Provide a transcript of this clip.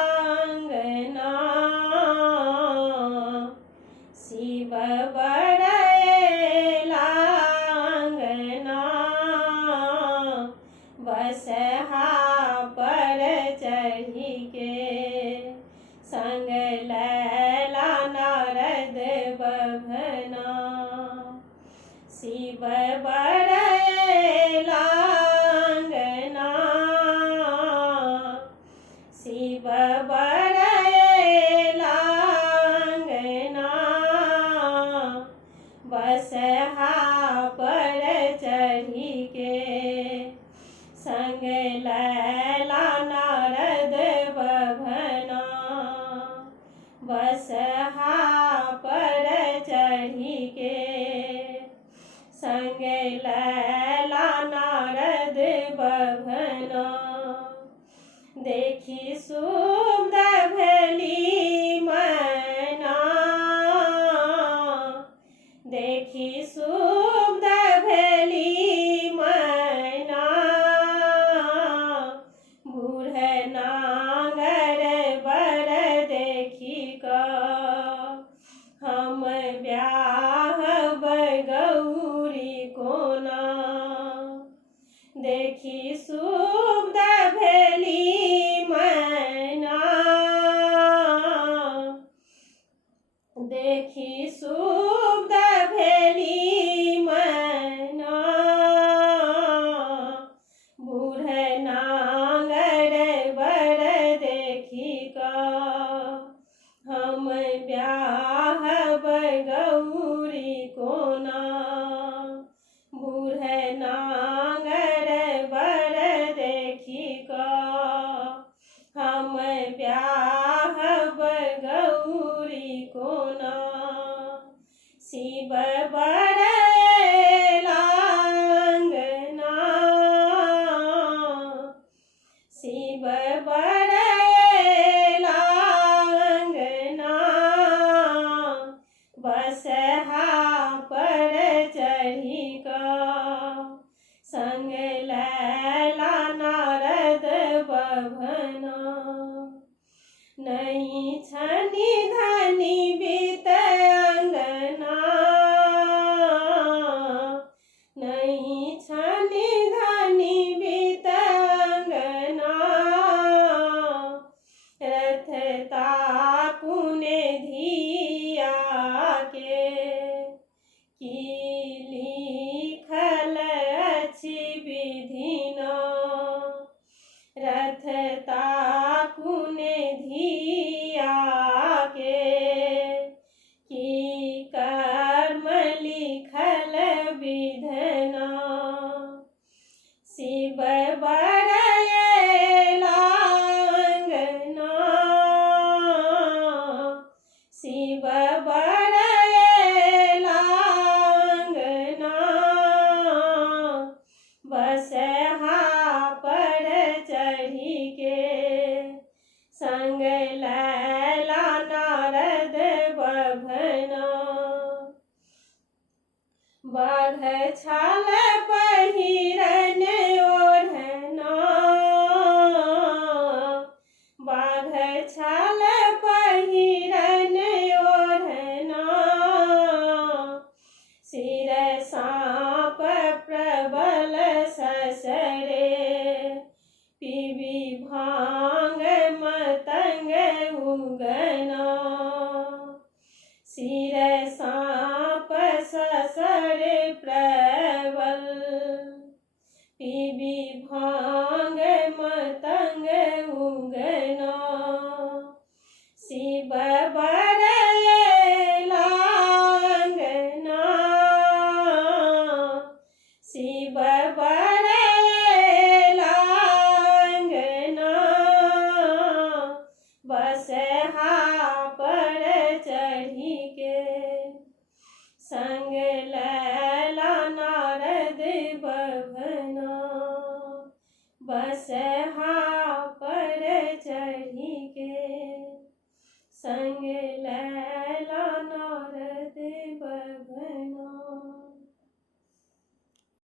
बड़लांगना शिव बड़लांगना बसहा पर चढ़ी के संग लैला नारद बभना शिव बड़लांगना शिव बड़लांगना बसहा पर चढ़ी के संग लैला नारद बभना बसहा पर चढ़ी के संग लैला नारद बभना देखी सुब्ध भली मैना देखी सुब्ध भली मैना बूढ़ नांगर बर देखी का हम ब्याह गौरी कोना देखी सुब्ध भली मैना देखी सुब्ध भली मैना बूढ़ नांगर बर देखी का हम ब्याह गौरी कोना बूढ़ नांगर बर देखी का हम ब्याह गौरी कोना शिव बड़लांगना शिव बड़लांगना बसहा पर चढ़ी का संग लैला नारद बभना नहीं छनी धनी बीत अंगना नहीं छनी धनी बीत अंगना रथ ताकुने धिया के की लिखल अछि विधिना रथ ताकुने धिया के की कर्म लिखल विधना शिव बड़लांगना शिव बड़लांगना बसहा पर चढ़ी के संग लैला नारद बभना बाघ छाल पहिरन ओढ़ना बाघ छाल पहिरन ओढ़ना सिर साँप प्रबल ससरे पीबी भांग मतंग उगना सिर साँप ससर प्रबल पीबी भांग मतंग उगना शिव बड़लांगना शिव बड़लांगना बसहा पर चढ़ी के संग लैला नारद बभना बस